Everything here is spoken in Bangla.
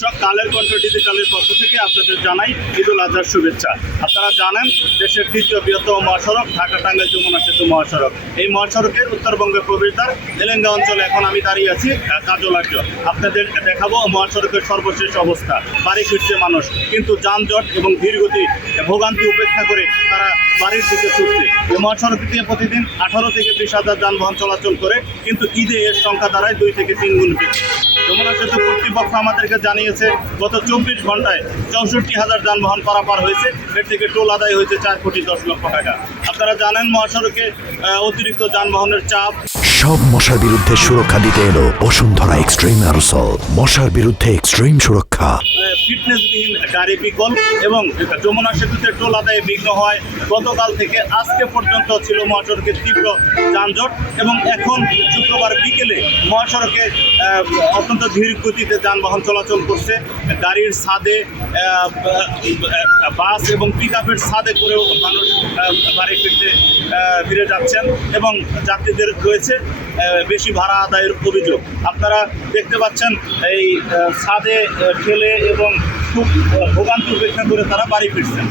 কালের কণ্ঠ ডিজিটালের পক্ষ থেকে আপনাদের জানাই ঈদুল আজহার শুভেচ্ছা। আপনারা জানেন দেশের তৃতীয় বৃহত্তম মহাসড়ক ঢাকা টাঙ্গাইল যমুনা সেতু মহাসড়ক। এই মহাসড়কের উত্তরবঙ্গের প্রবেশদ্বার এলেঙ্গা অঞ্চলে এখন আমি দাঁড়িয়ে আছি কাজলার্য। আপনাদের দেখাবো মহাসড়কের সর্বশেষ অবস্থা। বাড়ি ফিরছে মানুষ, কিন্তু যানজট এবং ধীরগতি ভোগান্তি উপেক্ষা করে তারা বাড়ির দিকে ছুটছে। এই মহাসড়ক দিয়ে প্রতিদিন 18 থেকে 20,000 যানবাহন চলাচল করে, কিন্তু ঈদে এর সংখ্যা দাঁড়ায় 2 থেকে 3 গুণ বেশি। যমুনা সেতু কর্তৃপক্ষ আমাদেরকে জানিয়েছে গত 24 ঘন্টায় 64,000 যানবাহন পারাপার হয়েছে। এর থেকে টোল আদায় হয়েছে 4 কোটি 10 লক্ষ টাকা। আপনারা জানেন মহাসড়কে অতিরিক্ত যানবাহনের চাপ। সব মশার বিরুদ্ধে সুরক্ষা দিতে এলো বসুন্ধরা এক্সট্রিম অ্যারোসল। মশার বিরুদ্ধে এক্সট্রিম সুরক্ষা। ফিটনেসবিহীন গাড়ি বিকল এবং যমুনা সেতুতে টোল আদায়ে বিঘ্ন হয় গতকাল থেকে আজকে পর্যন্ত ছিল মহাসড়কের তীব্র যানজট। এবং এখন শুক্রবার বিকেলে মহাসড়কে অত্যন্ত ধীর গতিতে যানবাহন চলাচল করছে। গাড়ির ছাদে, বাস এবং পিক আপের ছাদে করেও মানুষ বাড়ি ফিরে যাচ্ছেন এবং যাত্রীদের রয়েছে বেশি ভাড়া আদায়ের অভিযোগ। আপনারা দেখতে পাচ্ছেন এই ছাদে ঠেলে এবং খুব ভোগান্তি উপেক্ষা করে তারা বাড়ি ফিরছেন।